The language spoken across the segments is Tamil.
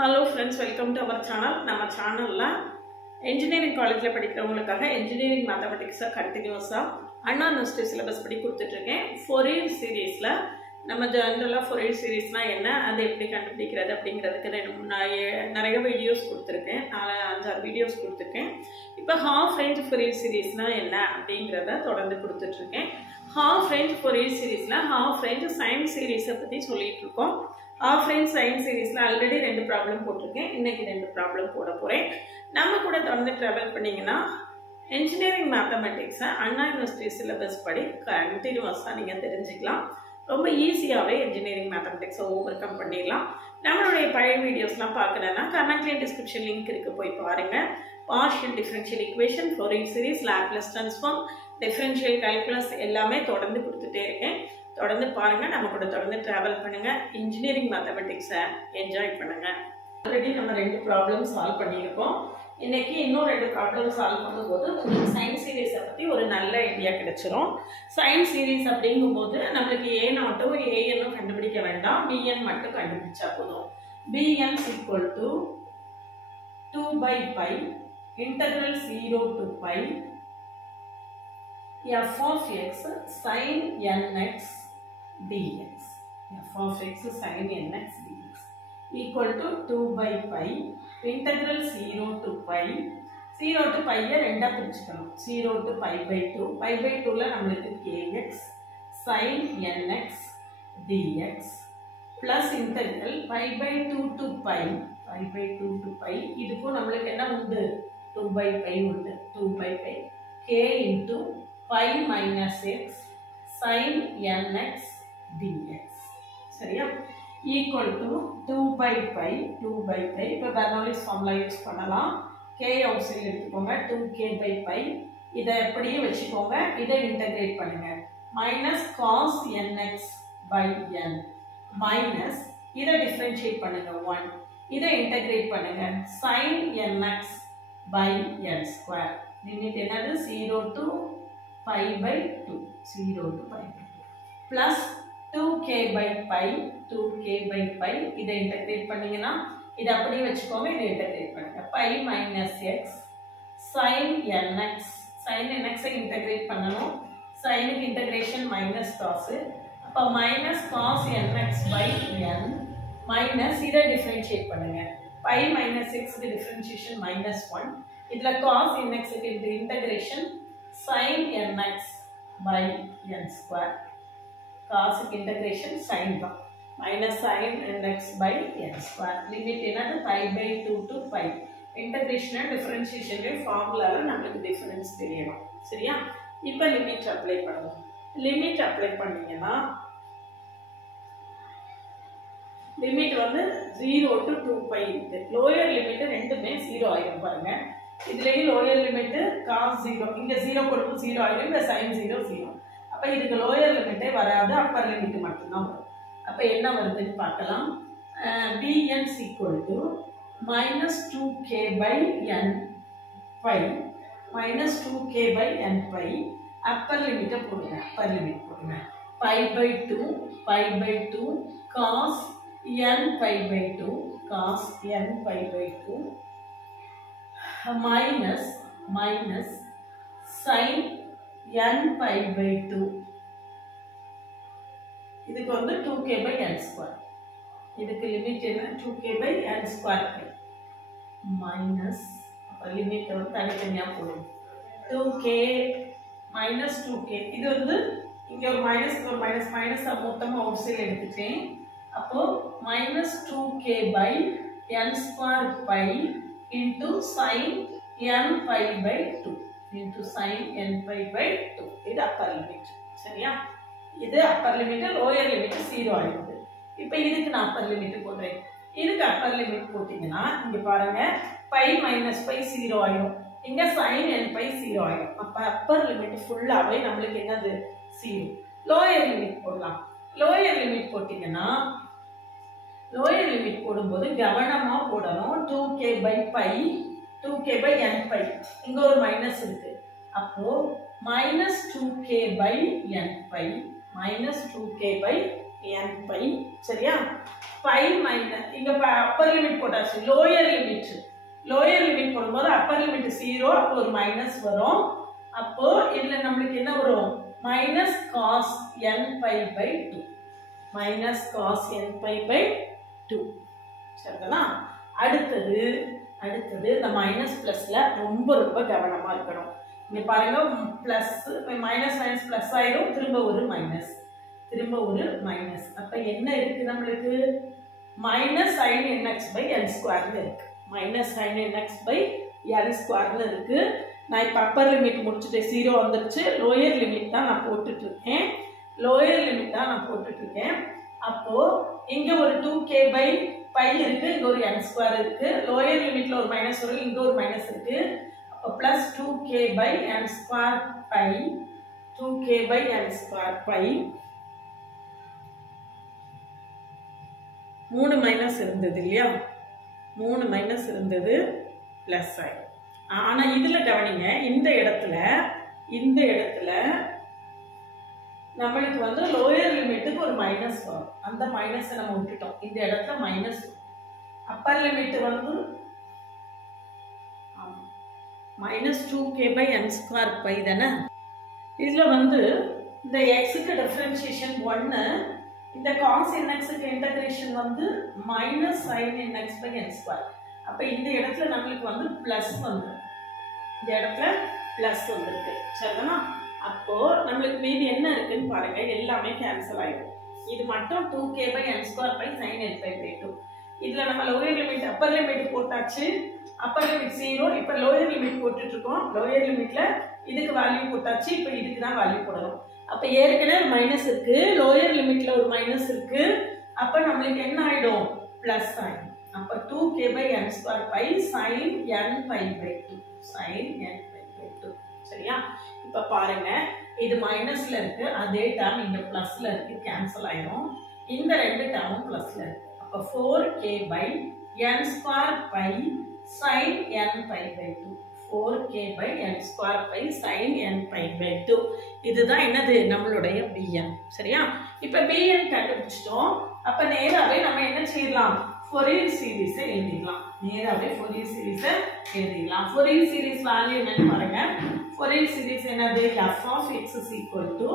Hello friends, welcome to our channel. நம்ம சேனல்ல engineering காலேஜ்ல படிக்கிறவங்களுக்காக engineering mathematics continuous அண்ணா யூனிவர்சிட்டி சிலபஸ் படி கொடுத்துட்டு இருக்கேன். Fourier சீரிஸ்ல நம்ம ஜெனரலா Fourier சீரிஸ்னா என்ன, அது எப்படி கண்டுபிடிக்கிறது அப்படிங்கிறதுக்கு நிறைய வீடியோஸ் கொடுத்துருக்கேன். 4-5 வீடியோஸ் கொடுத்துருக்கேன். இப்போ ஹாஃப் ரேஞ்ச் Fourier சீரிஸ்னா என்ன அப்படிங்கிறத தொடர்ந்து கொடுத்துட்டு இருக்கேன். ஹாஃப் ரேஞ்ச் Fourier சீரிஸ்ல ஹாஃப் ரேஞ்ச் சைன் சீரிஸை பற்றி சொல்லிட்டு இருக்கோம். half range science series already 2 problem போட்டிருக்கேன். இன்னைக்கு 2 problem போட போறேன். நம்ம கூட தொடர்ந்து டிராவல் பண்ணீங்கன்னா engineering mathematics அண்ணா யூனிவர்சிட்டி சிலபஸ் படி கண்டினியூஸா நீங்க தெரிஞ்சுக்கலாம். ரொம்ப ஈஸியாவே engineering mathematics ஓவர் கம் பண்ணிடலாம். நம்மளுடைய பழைய வீடியோஸ்லாம் பார்க்கணும்னா கமெண்ட்ல டிஸ்கிரிப்ஷன் லிங்க் இருக்கு, போய் பாருங்க. partial differential equation, Fourier series, Laplace transform, differential calculus எல்லாமே தொடர்ந்து கொடுத்துட்டே இருக்கேன். தொடர்ந்து பாருங்க, நம்ம கூட தொடர்ந்து டிராவல் பண்ணுங்க, இன்ஜினியரிங் மேத்தமெட்டிக்ஸை என்ஜாய் பண்ணுங்க. ஆல்ரெடி நம்ம 2 ப்ராப்ளம் சால்வ் பண்ணியிருக்கோம். இன்னைக்கு இன்னும் 2 ப்ராப்ளம் சால்வ் பண்ணும்போது உங்களுக்கு சைன் சீரீஸை பற்றி ஒரு நல்ல ஐடியா கிடைச்சிரும். சைன் சீரீஸ் அப்படிங்கும்போது நம்மளுக்கு ஏனாட்டும் ஏஎன்னும் கண்டுபிடிக்க வேண்டாம், பிஎன் மட்டும் கண்டுபிடிச்சா போதும். B N equal to 2/π integral 0 to π f of x sin nx dx, f of x sin nx dx equal to 2/π integral 0 to π 0 to π ரெண்டா பிரிச்சுக்கணும். 0 to π/2, π/2ல நம்மளுக்கு kx sin nx dx plus integral π/2 to π, π/2 to π இதுக்கும் நம்மளுக்கு என்ன உண்டு, 2/π உண்டு. 2/π k into π minus x sin nx dx சரியா, equal to 2/π. இப்போ பெர்னௌலிஸ் ஃபார்முலா யூஸ் பண்ணலாம். k அவுட்சைட் எடுத்துக்கோங்க, 2k/π. இதை எப்படியே வச்சுக்கோங்க, இதை இன்டகிரேட் பண்ணுங்க. Minus cos nx by n minus இதை டிஃபரன்ஷியேட் பண்ணுங்க 1, இதை இன்டகிரேட் பண்ணுங்க sin nx by n square. Limit என்னது, 0 to π/2, 0 to π/2 plus 2k/π, 2k/π இதை இன்டகிரேட் பண்ணீங்கன்னா இதை அப்படியே வச்சுக்கோங்க, இதை இன்டகிரேட் பண்ணுங்க. π minus x sin nx, sin nx ஐ இன்டகிரேட் பண்ணணும். சைனுக்கு இன்டகிரேஷன் மைனஸ் காசு, அப்போ minus cos nx by n minus இதை டிஃபரன்ஷியேட் பண்ணுங்க. π minus x க்கு டிஃபரன்ஷியேஷன் மைனஸ் 1, இதில் காஸ் nx க்கு integration sin nx by n square, cos integration sin தான், minus sin nx by n square. Limit என்னது, π/2 to π. இன்டகிரேஷன் டிஃபரன்ஷியேஷன் ஃபார்முலால நமக்கு டிஃபரன்ஸ் தெரியணும் சரியா. இப்போ லிமிட் அப்ளை பண்ணுவோம். லிமிட் அப்ளை பண்ணீங்கன்னா லிமிட் வந்து 0 to 2π இருக்கு. லோயர் லிமிட் ரெண்டுமே 0 ஆயிரும் பாருங்க. இதுலேயும் லோயர் லிமிட்டு காஸ் 0, இங்கே 0 கொடுக்கும் 0 ஆயிரும், இந்த சைன் 0 0. அப்போ இதுக்கு லோயர் லிமிட்டே வராது, அப்பர் லிமிட்டு மட்டும்தான் வரும். அப்போ என்ன வருதுன்னு பார்க்கலாம். bn equal to minus 2k/nπ minus 2k/nπ. Upper லிமிட்டை போடுங்க, அப்பர் லிமிட் போடுங்க. π/2 cos nπ/2, cos nπ/2 minus sin nπ/2. இதுக்கு வந்து 2k/n square. இதுக்கு லிமிட் என்ன, 2k/n square மைனஸ் லிமிட் வந்து தனித்தனியாக போடும். 2k மைனஸ் 2k, இது வந்து இங்கே ஒரு மைனஸ் ஒரு மைனஸ் மைனஸ் மொத்தமாக அவுட் சைடு எடுத்துட்டேன். அப்போ minus 2k/n square π into sin nπ/2 into sin nπ/2. இது அப்பர் லிமிட் சரியா. இது அப்பர் லிமிட், லோயர் லிமிட் 0 ஆயிடுது. இப்போ இதுக்கு நான் அப்பர் லிமிட் போடுறேன். இதுக்கு அப்பர் லிமிட் போட்டிங்கன்னா இங்கே பாருங்க, π minus π 0 ஆயிடும், இங்கே sin nπ 0 ஆயிடும். அப்போ அப்பர் லிமிட் ஃபுல்லாகவே நம்மளுக்கு என்னது 0. லோயர் லிமிட் போடலாம். லோயர் லிமிட் போட்டிங்கன்னா லோயர் லிமிட் போடும்போது கவனமாக போடணும். 2k/π 2k/nπ, இங்கே ஒரு மைனஸ் இருக்கு. அப்போ minus 2k/nπ minus 2k/nπ n pi சரியா pi மைனஸ் இங்க அப்பர் லிமிட் போட்டாச்சு லோயர் லிமிட் போடும்போது அப்பர் லிமிட் 0 அப்போ ஒரு மைனஸ் வரும் அப்போ இதுல நமக்கு என்ன வரும் minus cos n pi by 2 minus cos n pi by 2 சரிதானா அடுத்தது இந்த மைனஸ் பிளஸ்ல ரொம்ப கவனமா இருக்கணும் இங்க பாருங்க பிளஸ் மைனஸ் பிளஸ் ஆயிரும் திரும்ப ஒரு மைனஸ் அப்ப என்ன இருக்கு நம்மளுக்கு minus sin nx by n square இருக்கு minus sin nx by n square இருக்கு நான் இப்ப அப்பர் லிமிட் முடிச்சிட்டேன் 0 வந்துருச்சு லோயர் லிமிட் தான் நான் போட்டுட்டு இருக்கேன் அப்போ இங்க ஒரு 2k by pi இருக்கு இங்க ஒரு n square இருக்கு லோயர் லிமிட்ல ஒரு மைனஸ் வரும் இங்க ஒரு மைனஸ் இருக்கு அப்ப plus 2k by n square pi 2k by n square pi 3 minus இருந்தது இல்லையா 3 மைனஸ் இருந்தது பிளஸ் ஆயிடும் ஆனா இதுல கவனிங்க இந்த இடத்துல நம்மளுக்கு வந்து லோயர் லிமிட்டுக்கு ஒரு மைனஸ் வரும் அந்த மைனஸை நம்ம விட்டுட்டோம் இந்த இடத்துல மைனஸ் அப்பர் லிமிட் வந்து minus 2k by n square pi தானே இதுல வந்து இந்த x க்கு டிஃபரன்ஷியேஷன் 1 இந்த cos nx க்கு இன்டகிரேஷன் வந்து minus sin nx by n square அப்ப இந்த இடத்துல நமக்கு வந்து பிளஸ் வந்துரும் இந்த இடத்துல பிளஸ் வந்திருக்கு சரிதானா அப்போ நமக்கு மீதி என்ன இருக்குன்னு பாருங்க எல்லாமே கேன்சல் ஆயிடும் இது மட்டும் 2k by n square by sin n pi by 2 இதுல நம்ம லோயர் லிமிட் அப்பர் லிமிட் போட்டாச்சு அப்பர் லிமிட் 0 இப்ப லோயர் லிமிட் போட்டுட்டு இருக்கோம் லோயர் லிமிட்ல இதுக்கு வேல்யூ போட்டாச்சு இப்ப இதுக்கு தான் வேல்யூ போடணும் அப்ப ஏற்கனவே மைனஸ் இருக்கு லோயர் லிமிட்ல ஒரு மைனஸ் இருக்கு அப்ப நமக்கு என்ன ஆயிடும் பிளஸ் ஆயிடும் அப்ப 2k by n square pi sin n pi by 2 சரியா இப்ப பாருங்க இது மைனஸ்ல இருக்கு அதே டேர்ம் இங்க பிளஸ்ல இருக்கு கேன்சல் ஆயிடும் இந்த ரெண்டு டேர்மும் பிளஸ்ல இருக்கு அப்ப 4k by n square pi sin n pi by 2 4k by n square pi sin n pi by 2 இதுதான் என்னது நம்மளுடைய bn சரியா இப்ப bn கண்டுபிடிச்சிட்டோம் அப்ப நேராவே நம்ம என்ன செய்யலாம் ஃபோரியர் சீரிஸை எழுதிடலாம் ஃபோரியர் சீரிஸ் வேல்யூ என்னன்னு பாருங்க ஃபோரியர் சீரிஸ் என்னது f of x is equal to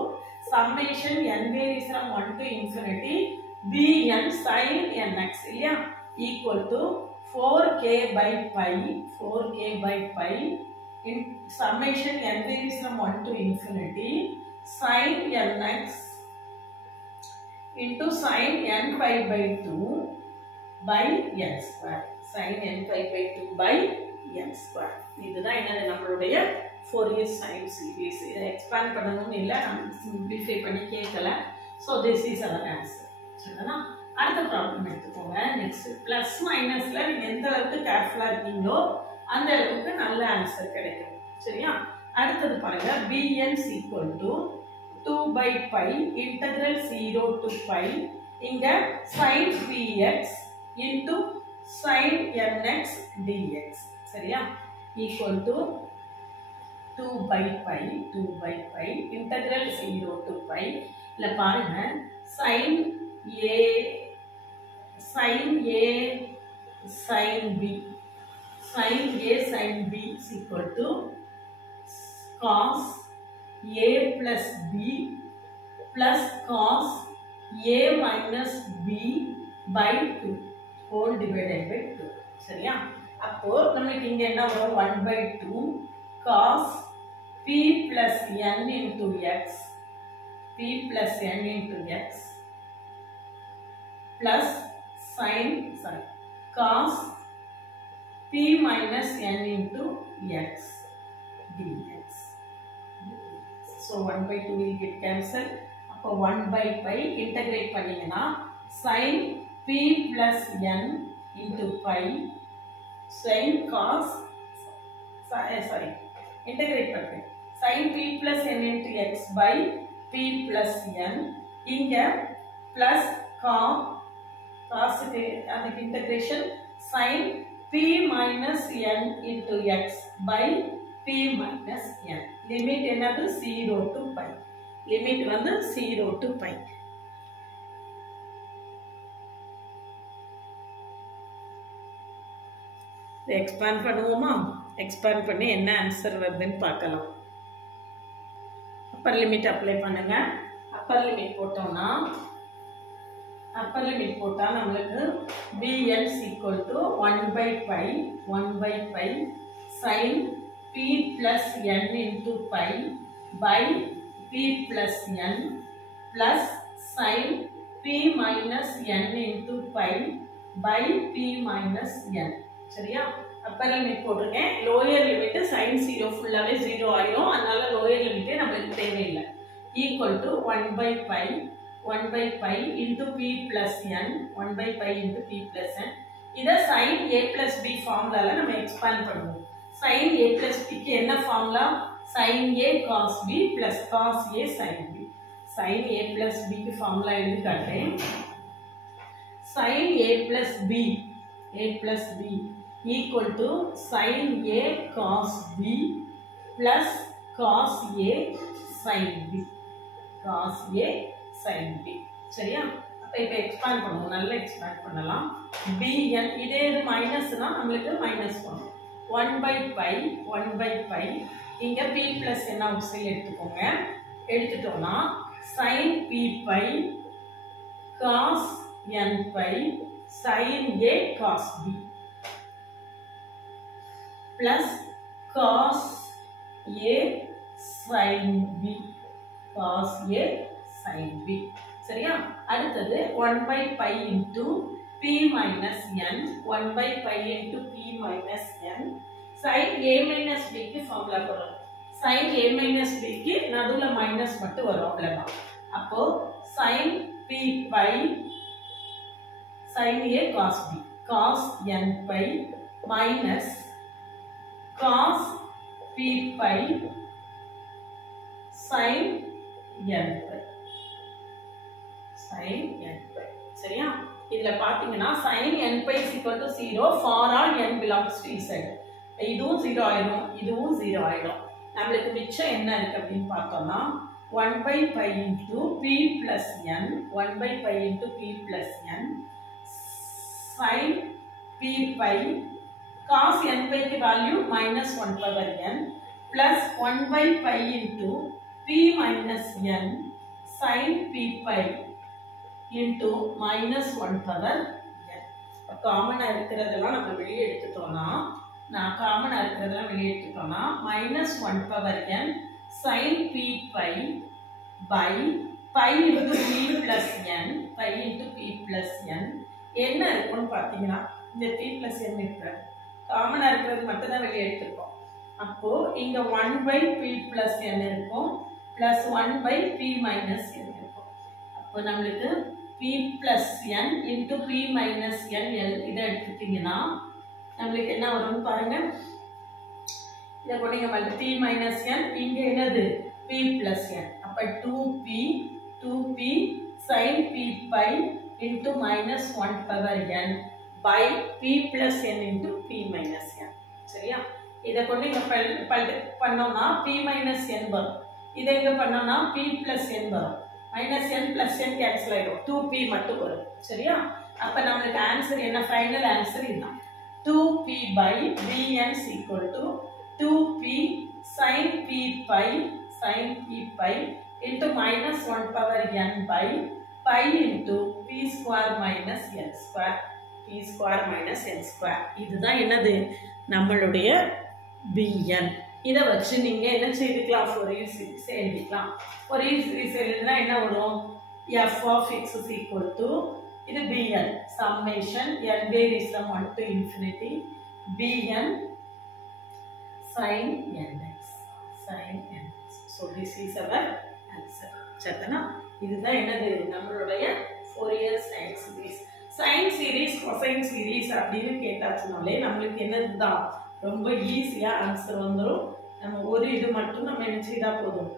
summation n varies from 1 to infinity bn sin nx இல்லையா equal to 4k by pi in summation n varies from 1 to infinity sin nx into sin n pi by 2 by n square sin n pi by 2 by n square இதுதான் என்னது நம்மளுடைய ஃபோரியர் சைன் சீரிஸ் இதை எக்ஸ்பேண்ட் பண்ணணும்னு இல்லை நம்ம சிம்பிளிஃபை பண்ணி கேட்கல so this is our answer சரிங்களா அடுத்த ப்ராப்ளம் எடுத்துக்கோங்க நெக்ஸ்ட் பிளஸ் மைனஸ்ல நீங்க எந்த அளவுக்கு கேர்ஃபுல்லா இருக்கீங்களோ அந்த அளவுக்கு நல்ல ஆன்சர் கிடைக்கும் சரியா அடுத்தது பாருங்க bn is equal to 2 by pi integral 0 to pi இங்க sin px into sin nx dx சரியா equal to 2 by pi integral 0 to pi இல்ல பாருங்க sin a sin b is equal to cos a plus b plus cos a minus b by 2 whole divided by 2 சரியா அப்போ நமக்கு இங்க என்ன வரும் 1 by 2 cos p plus n into x plus sin cos p minus n into x dx. So 1 by 2 will get cancelled. அப்போ 1 by pi integrate பண்ணீங்கன்னா sin p plus n into pi sin cos integrate பண்ணுறேன் sin p plus n into x by p plus n இங்க plus cos அதுக்கு integration sin p minus n into x by p minus n limit என்னது 0 to pi limit வந்து 0 to pi இதை எக்ஸ்பேண்ட் பண்ணுவோமா? எக்ஸ்பேண்ட் பண்ணி என்ன ஆன்சர் வருதுன்னு பார்க்கலாம். அப்பர் லிமிட் அப்ளை பண்ணுங்க. அப்பர் லிமிட் போட்டோம்னா நம்மளுக்கு bn equal to 1 by pi sin p plus n into pi by p plus n plus sin p minus n into pi by p minus n. சரியா? அப்பர் லிமிட் போட்டுருக்கேன். லோயர் லிமிட் sin 0 ஃபுல்லாவே 0 ஆயிடும். அதனால லோயர் லிமிட்டே நமக்கு தேவையில்லை. Equal to 1 by pi into p plus n 1 by pi into p plus n. இதை sin a plus b ஃபார்முலால நம்ம எக்ஸ்பேண்ட் பண்ணுவோம். sin a plus b க்கு என்ன formula? sin a cos b plus cos a sin b. sin a plus b க்கு ஃபார்முலா எழுதி காட்டுறேன். sin a plus b equal to sin a cos b plus cos a sin b. cos a sin b. சரியா? அப்ப இப்ப எக்ஸ்பேண்ட் பண்ணுவோம். நல்லா எக்ஸ்பேண்ட் பண்ணலாம். bn இதே இது மைனஸ்னா நம்மளுக்கு மைனஸ் பண்ணும். 1 by pi இங்க p plus n out side எடுத்துக்கோங்க. எடுத்துட்டோம்னா sin p pi cos n pi sin a cos b plus cos a sin b. cos a sin b. சரியா? அடுத்தது 1 by pi into p minus n 1 by pi into p minus n sin a minus b க்கு ஃபார்முலா போடுறோம். sin a minus b க்கு நடுவுல மைனஸ் மட்டும் வரும். அவ்வளவுதான். அப்போ sin p pi sin a cos b cos n pi minus cos p pi sin n pi. sin n pi. சரியா? இதுல பாத்தீங்கன்னா sin n pi is equal to 0 for all n belongs to z. இதுவும் 0 ஆயிடும், இதுவும் 0 ஆயிடும். நம்மளுக்கு மிச்சம் என்ன இருக்கு அப்படின்னு பார்த்தோம்னா 1 by pi into p plus n 1 by pi into p plus n sin p pi cos n pi की value minus 1 power n plus 1 by pi into p minus n sin p pi into minus 1 power n. காமனா இருக்கிறதெல்லாம் நம்ம வெளியே எடுத்துட்டோம்னா minus 1 power n sin p pi by pi into p plus n என்ன இருக்கும்னு பார்த்தீங்கன்னா இந்த p plus n இருக்கு. காமனா இருக்கிறது மட்டும் தான் வெளியே எடுத்துருக்கோம். அப்போ இங்க 1 by p plus n இருக்கும் plus 1 by p minus n இருக்கும். அப்போ நம்மளுக்கு p plus n into p minus n இதை எடுத்துட்டீங்கன்னா நம்மளுக்கு என்ன வரும்னு பாருங்க. இதை கொண்டீங்க மாதிரி p minus n இங்க என்னது p plus n. அப்ப 2p sin p pi into minus 1 power n by p plus n into p minus n. சரியா? இதை கொண்டு இங்க பண்ணோம்னா p minus n வரும். இதை இங்க பண்ணோம்னா p plus n வரும். minus n plus n cancel ஆயிடும். 2p மட்டும் வரும். சரியா? அப்ப நம்மளுக்கு ஆன்சர் என்ன? ஃபைனல் ஆன்சர் இதுதான். 2p by bn is equal to 2p sin p pi into minus 1 power n by pi into p square minus n square. p square minus n square. இதுதான் என்னது? நம்மளுடைய bn. இதை வச்சு நீங்க என்ன செய்துக்கலாம்? ஃபோரியர் சீரிஸ் எழுதிக்கலாம். ஃபோரியர் சீரிஸ் எழுதினா என்ன வரும்? f of x is equal to இது bn summation n varies from 1 to infinity bn sin nx. So this is our answer. சரிதானா? இதுதான் என்னது? நம்மளுடைய Fourier sine series. Sine series cosine series அப்படின்னு கேட்டாச்சுனாலே நம்மளுக்கு என்னதுதான் ரொம்ப ஈஸியா ஆன்சர் வந்துடும். நம்ம ஒரு இது மட்டும் நம்ம என்ன செய்தா போதும்.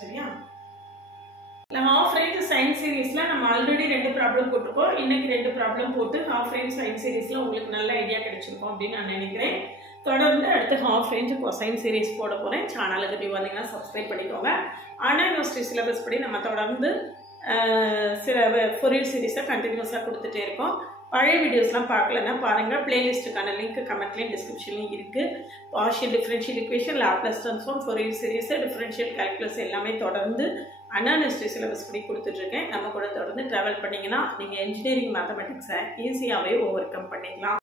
சரியா? half range sin சீரிஸ்ல நம்ம ஆல்ரெடி 2 ப்ராப்ளம் போட்டுருக்கோம். இன்னைக்கு 2 ப்ராப்ளம் போட்டு half range sin சீரிஸ்ல உங்களுக்கு நல்ல ஐடியா கிடைச்சிருக்கும் அப்படின்னு நான் நினைக்கிறேன். தொடர்ந்து அடுத்து half range cosine சீரிஸ் போட போறேன். சேனலுக்கு நீங்க வந்தீங்கன்னா சப்ஸ்கிரைப் பண்ணிக்கோங்க. அண்ணா யூனிவர்சிட்டி சிலபஸ் படி நம்ம தொடர்ந்து சில ஃபோரியர் சீரிஸை கண்டினியூஸாக கொடுத்துட்டே இருக்கோம். பழைய வீடியோஸ்லாம் பார்க்கலன்னா பாருங்கள். பிளேலிஸ்ட்டுக்கான லிங்க் கமெண்ட்லேயும் டிஸ்கிரிப்ஷன்லையும் இருக்குது. Partial differential equation, Laplace transform, Fourier series, differential calculus எல்லாமே தொடர்ந்து அண்ணா யூனிவர்சிட்டி சிலபஸ் படி கொடுத்துட்ருக்கேன். நம்ம கூட தொடர்ந்து ட்ராவல் பண்ணிங்கன்னா நீங்கள் இன்ஜினியரிங் மேத்தமெட்டிக்ஸை ஈஸியாகவே ஓவர் கம் பண்ணிடலாம்.